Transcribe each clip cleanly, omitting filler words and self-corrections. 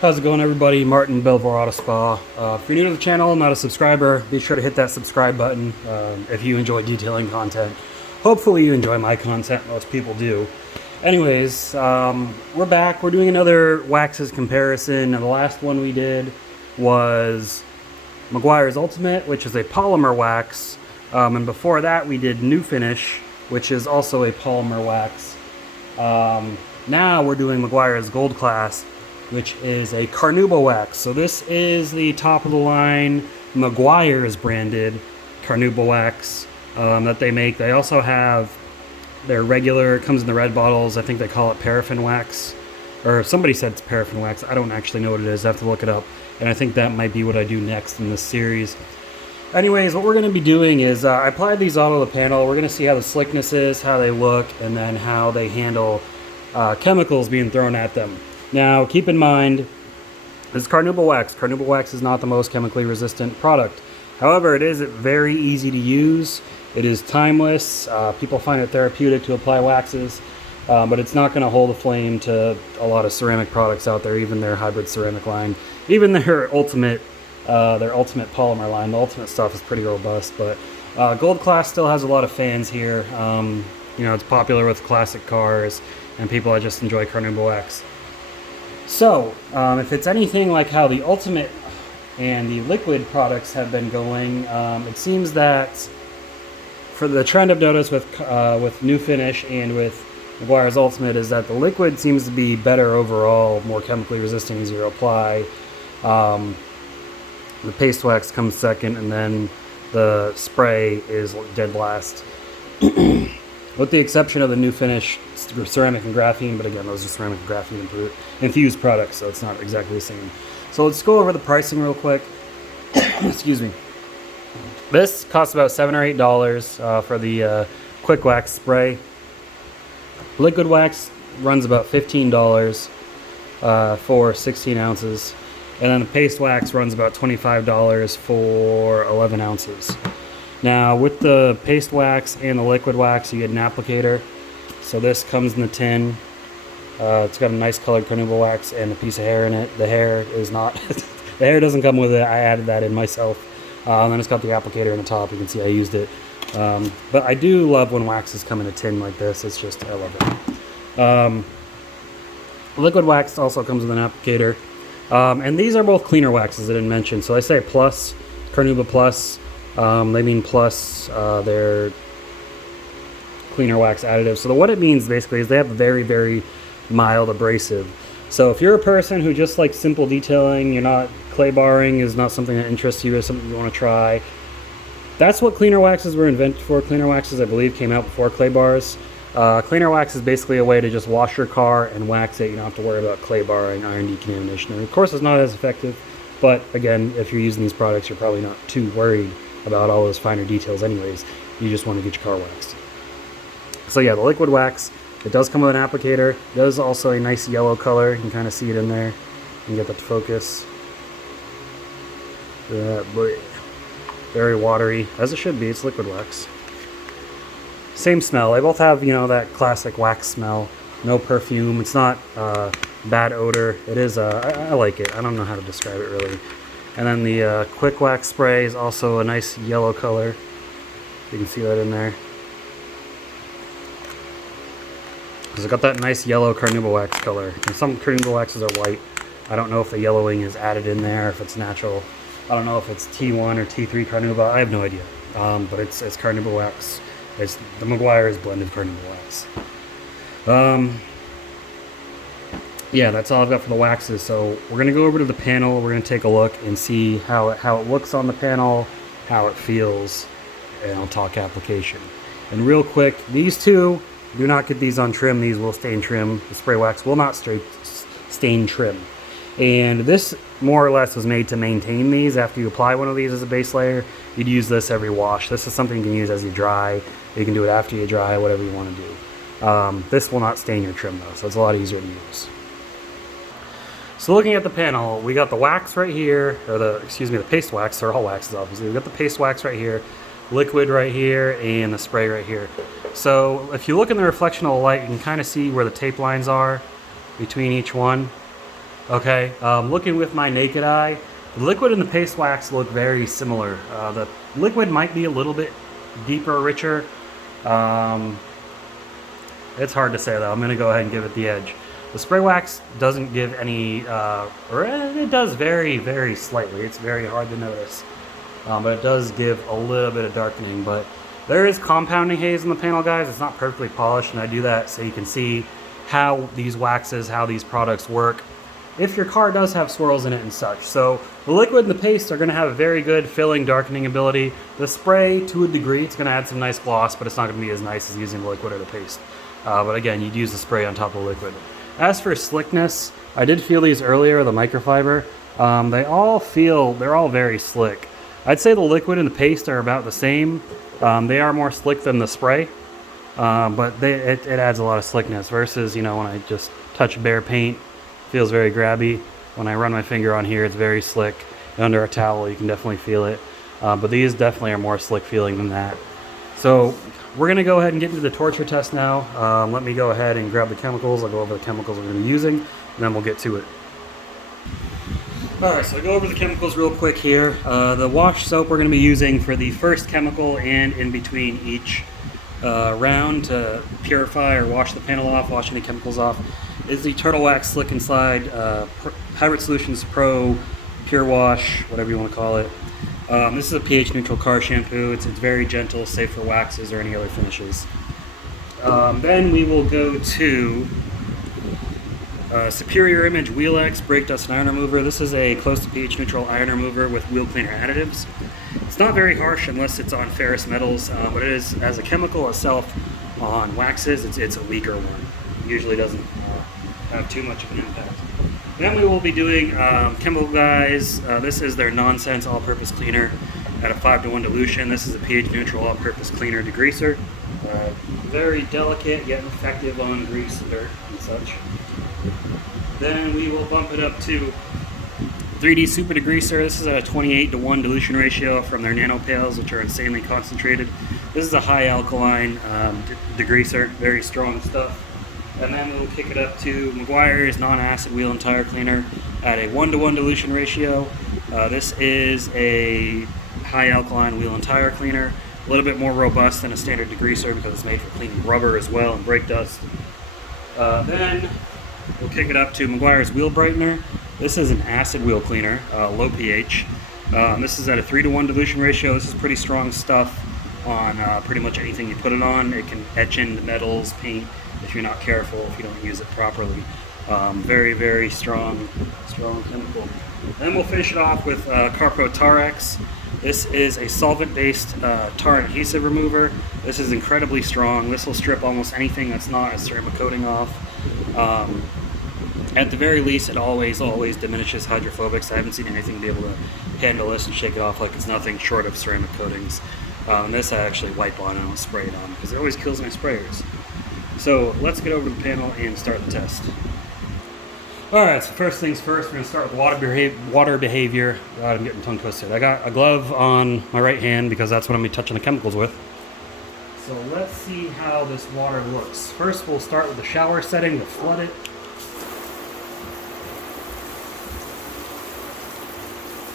How's it going, everybody? Martin, Belvoir Auto Spa. If you're new to the channel, not a subscriber, be sure to hit that subscribe button if you enjoy detailing content. Hopefully you enjoy my content, most people do. Anyways, we're back. We're doing another waxes comparison, and the last one we did was McGuire's Ultimate, which is a polymer wax. And before that we did New Finish, which is also a polymer wax. Now we're doing McGuire's Gold Class, which is a CARNAUBA wax. So this is the top of the line MEGUIAR'S branded CARNAUBA wax that they make. They also have their regular, it comes in the red bottles. I think they call it paraffin wax, or somebody said it's paraffin wax. I don't actually know what it is. I have to look it up, and I think that might be what I do next in this series. Anyways, what we're going to be doing is I applied these onto the panel. We're going to see how the slickness is, how they look, and then how they handle chemicals being thrown at them. Now, keep in mind, this is CARNAUBA wax. CARNAUBA wax is not the most chemically resistant product. However, it is very easy to use. It is timeless. People find it therapeutic to apply waxes, but it's not going to hold a flame to a lot of ceramic products out there, even their hybrid ceramic line, even their ultimate polymer line. The ultimate stuff is pretty robust, but Gold Class still has a lot of fans here. You know, it's popular with classic cars and people that just enjoy CARNAUBA wax. So, if it's anything like how the Ultimate and the liquid products have been going, it seems that for the trend I've noticed with New Finish and with McGuire's Ultimate is that the liquid seems to be better overall, more chemically resistant, easier to apply. The paste wax comes second, and then the spray is dead last. With the exception of the New Finish ceramic and graphene, but again, those are ceramic and graphene infused products, so it's not exactly the same. So let's go over the pricing real quick. Excuse me. This costs about $7 or $8 for the quick wax spray. Liquid wax runs about $15 for 16 ounces. And then the paste wax runs about $25 for 11 ounces. Now, with the paste wax and the liquid wax, you get an applicator. So this comes in the tin. It's got a nice colored CARNAUBA wax and a piece of hair in it. The hair is not, the hair doesn't come with it. I added that in myself. And then it's got the applicator in the top. You can see I used it. But I do love when waxes come in a tin like this. It's just, I love it. Liquid wax also comes with an applicator. And these are both cleaner waxes I didn't mention. So I say plus, CARNAUBA plus. They mean plus their cleaner wax additive. So what it means basically is they have a very, very mild abrasive. So if you're a person who just likes simple detailing, you're not, clay barring is not something that interests you or something you want to try, that's what cleaner waxes were invented for. Cleaner waxes, I believe, came out before clay bars. Cleaner wax is basically a way to just wash your car and wax it. You don't have to worry about clay barring, iron decontamination. And of course, it's not as effective, but again, if you're using these products, you're probably not too worried about all those finer details anyways. You just want to get your car waxed. So yeah, the liquid wax, it does come with an applicator. It does also a nice yellow color. You can kind of see it in there. You can get that to focus. Very watery, as it should be. It's liquid wax. Same smell. They both have, you know, that classic wax smell. No perfume. It's not bad odor. It is, I like it. I don't know how to describe it really. And then the quick wax spray is also a nice yellow color. You can see that in there. Because it's got that nice yellow CARNAUBA wax color. And some CARNAUBA waxes are white. I don't know if the yellowing is added in there, if it's natural. I don't know if it's T1 or T3 CARNAUBA. I have no idea. But it's CARNAUBA wax. It's the McGuire's blended CARNAUBA wax. Yeah, that's all I've got for the waxes. So we're going to go over to the panel. We're going to take a look and see how it looks on the panel, how it feels, and I'll talk application. And real quick, these two, do not get these on trim. These will stain trim. The spray wax will not stain trim. And this more or less was made to maintain these. After you apply one of these as a base layer, you'd use this every wash. This is something you can use as you dry. You can do it after you dry, whatever you want to do. This will not stain your trim though, so it's a lot easier to use. So looking at the panel, we got the wax right here, or the paste wax. They're all waxes obviously. We got the paste wax right here, liquid right here, and the spray right here. So if you look in the reflection of the light, you can kind of see where the tape lines are between each one. Okay, looking with my naked eye, the liquid and the paste wax look very similar. The liquid might be a little bit deeper, richer. It's hard to say though. I'm going to go ahead and give it the edge. The spray wax doesn't give any, or it does very, very slightly. It's very hard to notice. But it does give a little bit of darkening. But there is compounding haze in the panel, guys. It's not perfectly polished, and I do that so you can see how these waxes, how these products work, if your car does have swirls in it and such. So the liquid and the paste are going to have a very good filling, darkening ability. The spray, to a degree, it's going to add some nice gloss, but it's not going to be as nice as using the liquid or the paste. But again, you'd use the spray on top of the liquid. As for slickness, I did feel these earlier, the microfiber. They're all very slick. I'd say the liquid and the paste are about the same. They are more slick than the spray, but it adds a lot of slickness versus, you know, when I just touch bare paint, it feels very grabby. When I run my finger on here, it's very slick. And under a towel, you can definitely feel it. But these definitely are more slick feeling than that. So we're going to go ahead and get into the torture test now. Let me go ahead and grab the chemicals. I'll go over the chemicals we're going to be using, and then we'll get to it. Alright, so I'll go over the chemicals real quick here. The wash soap we're going to be using for the first chemical and in between each round to purify or wash the panel off, wash any chemicals off, is the Turtle Wax Slick and Slide Hybrid Solutions Pro Pure Wash, whatever you want to call it. This is a pH neutral car shampoo. It's very gentle, safe for waxes or any other finishes. Then we will go to Superior Image Wheel X Brake Dust and Iron Remover. This is a close to pH neutral iron remover with wheel cleaner additives. It's not very harsh unless it's on ferrous metals, but it is, as a chemical itself, on waxes, it's a weaker one. It usually doesn't have too much of an impact. Then we will be doing Chemical Guys. This is their Nonsense All-Purpose Cleaner at a 5:1 dilution. This is a pH neutral all-purpose cleaner degreaser. Very delicate yet effective on grease, dirt, and such. Then we will bump it up to 3D Super Degreaser. This is at a 28:1 dilution ratio from their nano pails, which are insanely concentrated. This is a high alkaline degreaser, very strong stuff. And then we'll kick it up to Mcguire's non-acid wheel and tire cleaner at a 1:1 dilution ratio. This is a high alkaline wheel and tire cleaner, a little bit more robust than a standard degreaser because it's made for cleaning rubber as well and brake dust. Then we'll kick it up to Mcguire's wheel brightener. This is an acid wheel cleaner, low pH. This is at a 3:1 dilution ratio. This is pretty strong stuff on pretty much anything you put it on. It can etch into metals, paint, if you're not careful, if you don't use it properly. Very, very strong chemical. Then we'll finish it off with Carpro Tarex. This is a solvent-based tar adhesive remover. This is incredibly strong. This will strip almost anything that's not a ceramic coating off. At the very least, it always diminishes hydrophobics. I haven't seen anything be able to handle this and shake it off like it's nothing short of ceramic coatings. And this I actually wipe on and don't spray it on because it always kills my sprayers. So let's get over to the panel and start the test. Alright, so first things first, we're going to start with water behavior. God, I'm getting tongue twisted. I got a glove on my right hand because that's what I'm going to be touching the chemicals with. So let's see how this water looks. First we'll start with the shower setting to flood it.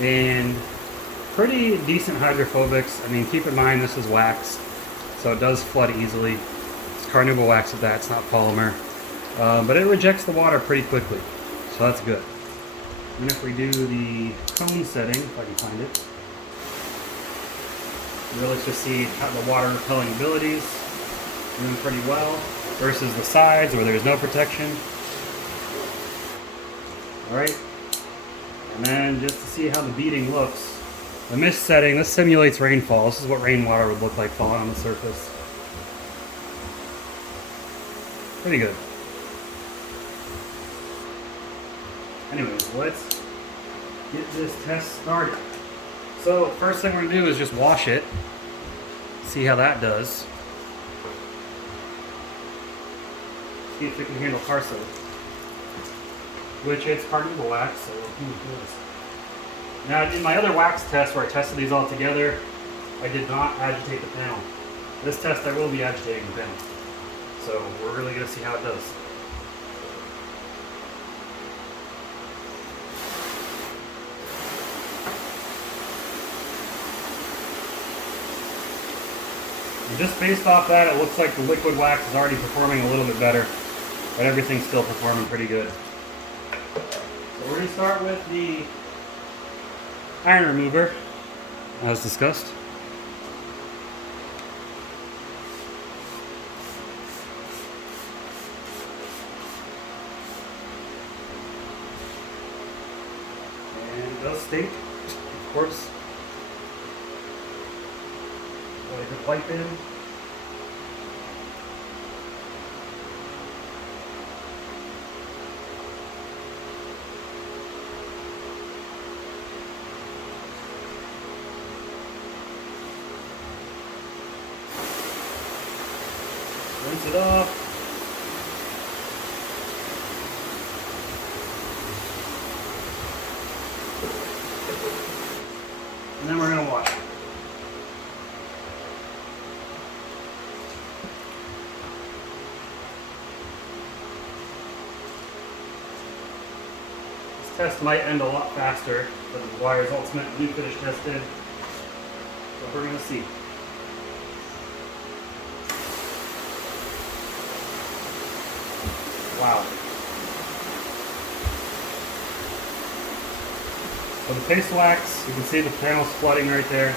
And pretty decent hydrophobics. I mean, keep in mind this is wax, so it does flood easily. It's CARNAUBA wax at that, it's not polymer. But it rejects the water pretty quickly, so that's good. And if we do the cone setting, if I can find it, really just see how the water repelling abilities doing pretty well versus the sides where there's no protection. Alright, and then just to see how the beading looks, the mist setting, this simulates rainfall. This is what rainwater would look like falling on the surface. Pretty good. Anyways, let's get this test started. So first thing we're going to do is just wash it. See how that does. See if it can handle car soap. Which it's CARNAUBA wax, so who knows. Now in my other wax test where I tested these all together, I did not agitate the panel. This test I will be agitating the panel. So we're really going to see how it does. And just based off that, it looks like the liquid wax is already performing a little bit better, but everything's still performing pretty good. So we're going to start with the iron remover, as discussed. And it does stink, of course. So I could wipe in. Rinse it off. And then we're going to wash it. This test might end a lot faster than McGuire's Ultimate New Finish test did. But we're going to see. Wow. So the paste wax, you can see the panel's flooding right there.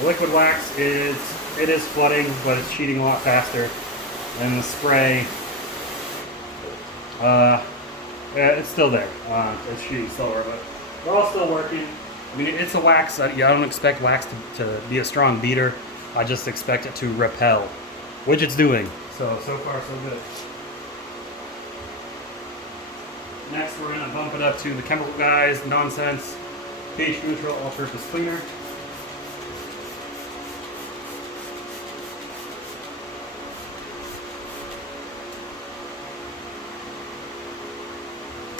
The liquid wax it is flooding, but it's sheeting a lot faster. And the spray, yeah, it's still there. It's sheeting slower, but they're all still working. I mean, it's a wax. I don't expect wax to be a strong beater. I just expect it to repel, which it's doing. So far so good. Next, we're going to bump it up to the Chemical Guys Nonsense pH Neutral All-Purpose Cleaner.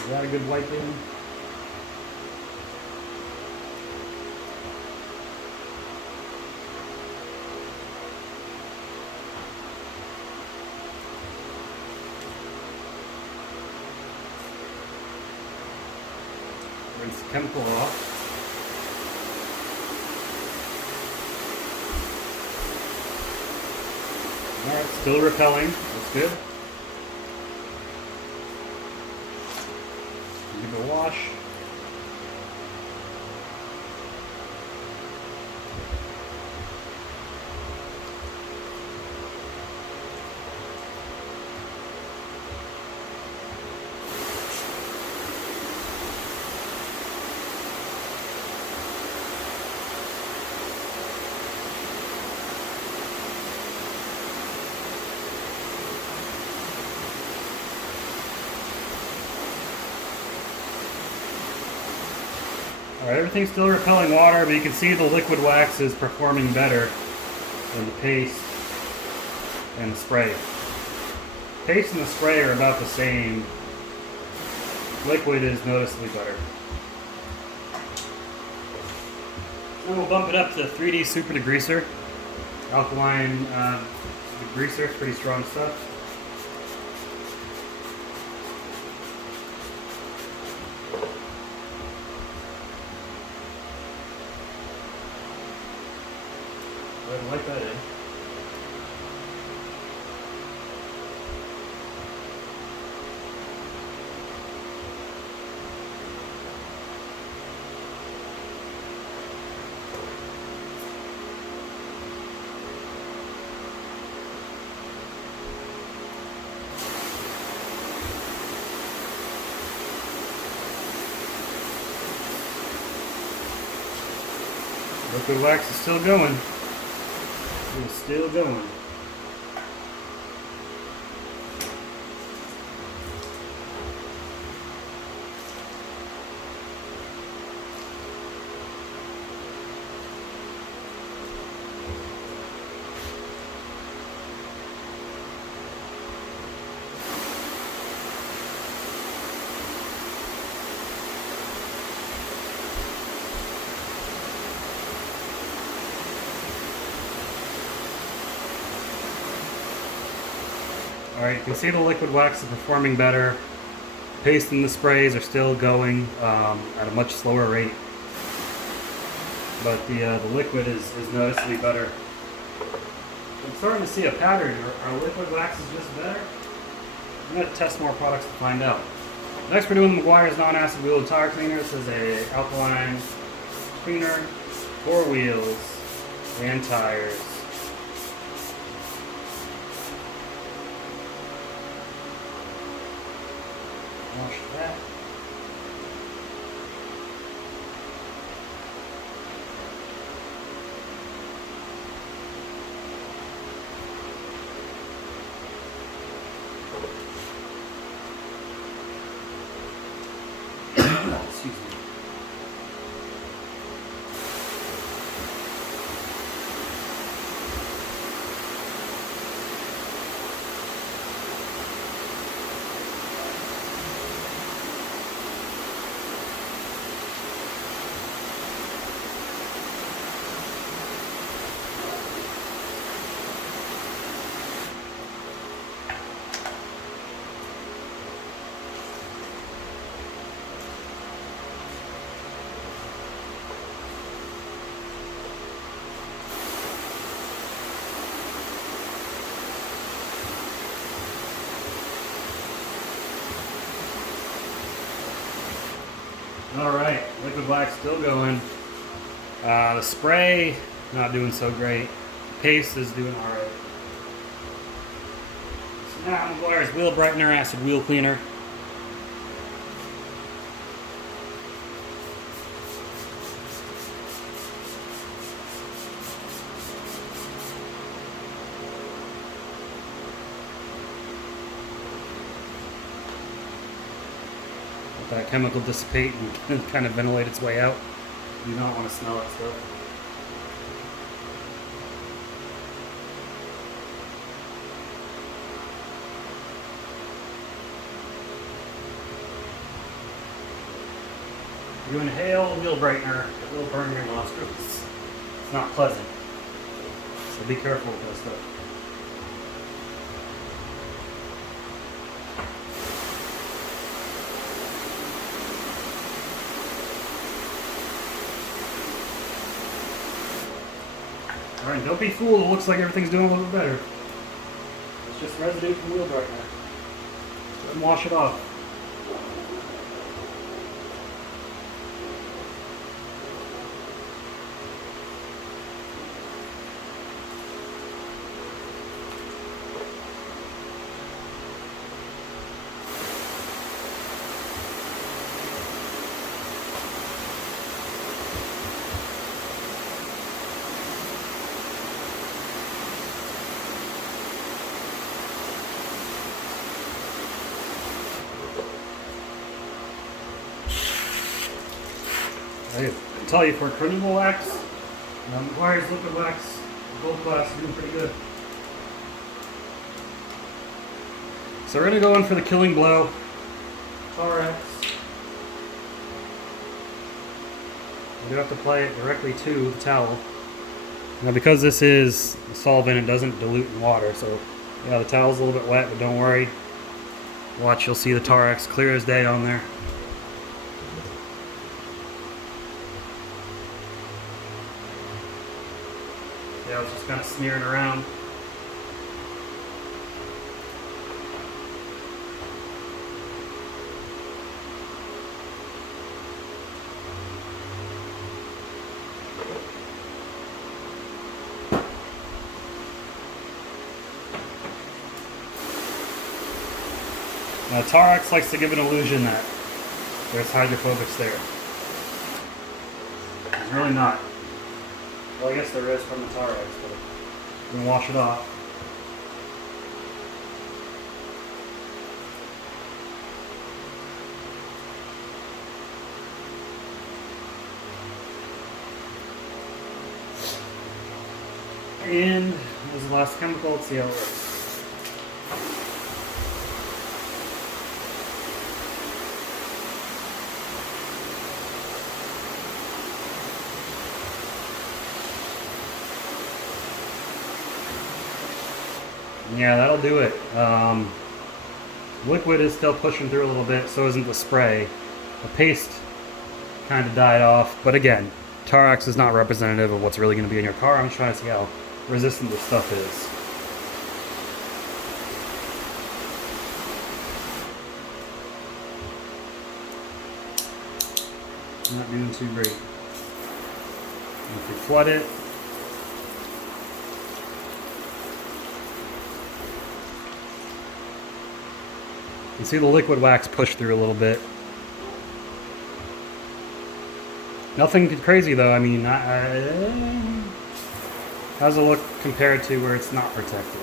Got a good wipe in. Rinse the chemical off. Alright, still repelling. That's good. Give it a wash. Alright, everything's still repelling water, but you can see the liquid wax is performing better than the paste and the spray. Paste and the spray are about the same. Liquid is noticeably better. Then we'll bump it up to 3D Super Degreaser. Alkaline degreaser, pretty strong stuff. Go ahead and wipe that in. Liquid wax is still going. It's still going. Alright, you can see the liquid wax is performing better. Paste and the sprays are still going at a much slower rate. But the liquid is noticeably better. I'm starting to see a pattern. Our liquid wax is just better. I'm going to test more products to find out. Next we're doing the Mcguire's non-acid wheel tire cleaner. This is a alkaline cleaner for wheels and tires. Wash that. Excuse me. Alright, liquid wax still going. The spray, not doing so great. The paste is doing alright. So now Mcguire's wheel brightener, acid wheel cleaner. That chemical dissipate and kind of ventilate its way out. You do not want to smell that stuff. If you inhale wheel brightener, it will burn your nostrils. It's not pleasant. So be careful with that stuff. Alright, don't be fooled, it looks like everything's doing a little bit better. It's just residue from wheel brightener. Go ahead and wash it off. I can tell you for Carnaubal wax, Mcguire's liquid wax, gold class, doing pretty good. So we're going to go in for the killing blow, Tarex. We do have to apply it directly to the towel. Now because this is a solvent, it doesn't dilute in water, so yeah, the towel's a little bit wet, but don't worry. Watch, you'll see the Tarex clear as day on there. Yeah, I was just kind of smearing around. Now Tarex likes to give an illusion that there's hydrophobics there. There's really not. Well, I guess there is from the Tarex, but I'm going to wash it off. And this is the last chemical, let's see how it works. Yeah, that'll do it. Liquid is still pushing through a little bit, so isn't the spray. The paste kind of died off, but again, Tarex is not representative of what's really going to be in your car. I'm just trying to see how resistant this stuff is. Not doing too great. If you flood it, you see the liquid wax push through a little bit. Nothing crazy though. I mean, how's it look compared to where it's not protected?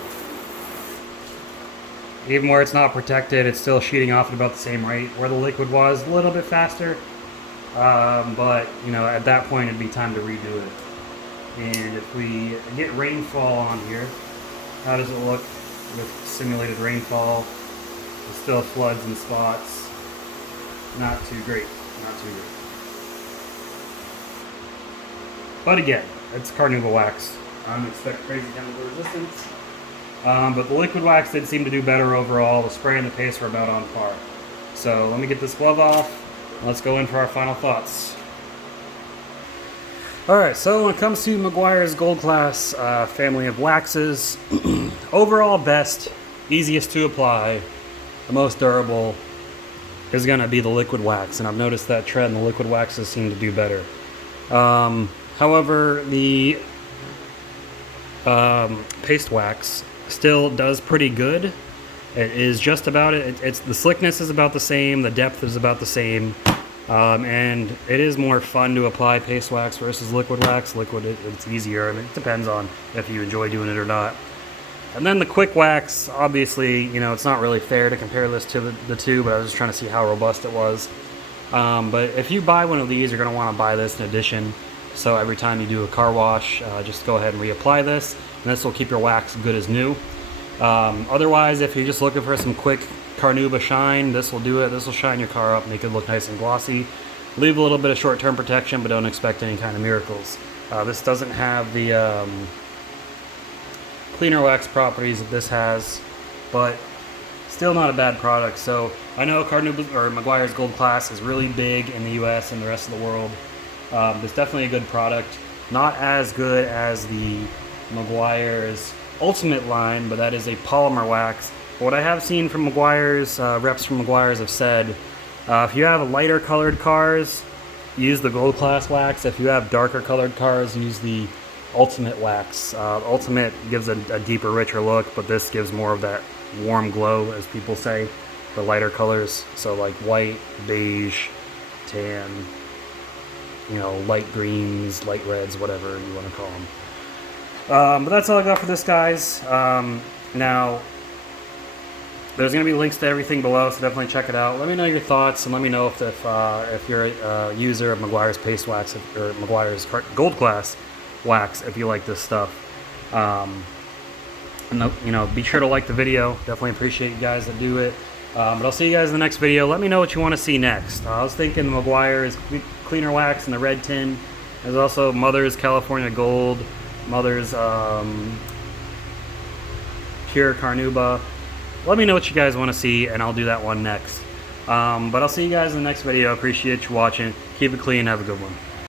Even where it's not protected, it's still sheeting off at about the same rate. Where the liquid was, a little bit faster. But, you know, at that point it'd be time to redo it. And if we get rainfall on here, how does it look with simulated rainfall? It still floods in spots. Not too great. Not too great. But again, it's CARNAUBA wax. I don't expect crazy chemical resistance. But the liquid wax did seem to do better overall. The spray and the paste were about on par. So let me get this glove off. Let's go in for our final thoughts. Alright, so when it comes to Mcguire's Gold Class family of waxes, overall best, easiest to apply, the most durable is going to be the liquid wax. And I've noticed that trend, the liquid waxes seem to do better. However, the paste wax still does pretty good. It is just about it's the slickness is about the same, the depth is about the same, and it is more fun to apply paste wax versus liquid wax. Liquid, it's easier. I mean, it depends on if you enjoy doing it or not. And then the quick wax, obviously, you know, it's not really fair to compare this to the two, but I was just trying to see how robust it was. But if you buy one of these, you're going to want to buy this in addition. So every time you do a car wash, just go ahead and reapply this, and this will keep your wax good as new. Otherwise, if you're just looking for some quick CARNAUBA shine, this will do it. This will shine your car up, make it look nice and glossy. Leave a little bit of short-term protection, but don't expect any kind of miracles. This doesn't have the cleaner wax properties that this has, but still not a bad product. So I know CARNAUBA or Mcguire's Gold Class is really big in the US and the rest of the world. It's definitely a good product. Not as good as the Mcguire's Ultimate line, but that is a polymer wax. What I have seen from Mcguire's, reps from Mcguire's have said, if you have lighter colored cars, use the Gold Class wax. If you have darker colored cars, use the Ultimate wax. Ultimate gives a deeper, richer look, but this gives more of that warm glow, as people say, for lighter colors. So like white, beige, tan, you know, light greens, light reds, whatever you want to call them. But that's all I got for this, guys. Now, there's going to be links to everything below, so definitely check it out. Let me know your thoughts, and let me know if you're a user of Mcguire's paste wax or Mcguire's Gold Class wax, if you like this stuff. And you know, be sure to like the video. Definitely appreciate you guys that do it. But I'll see you guys in the next video. Let me know what you want to see next. I was thinking Mcguire's cleaner wax in the red tin. There's also Mother's California Gold, Mother's pure CARNAUBA. Let me know what you guys want to see, and I'll do that one next. But I'll see you guys in the next video. Appreciate you watching. Keep it clean. Have a good one.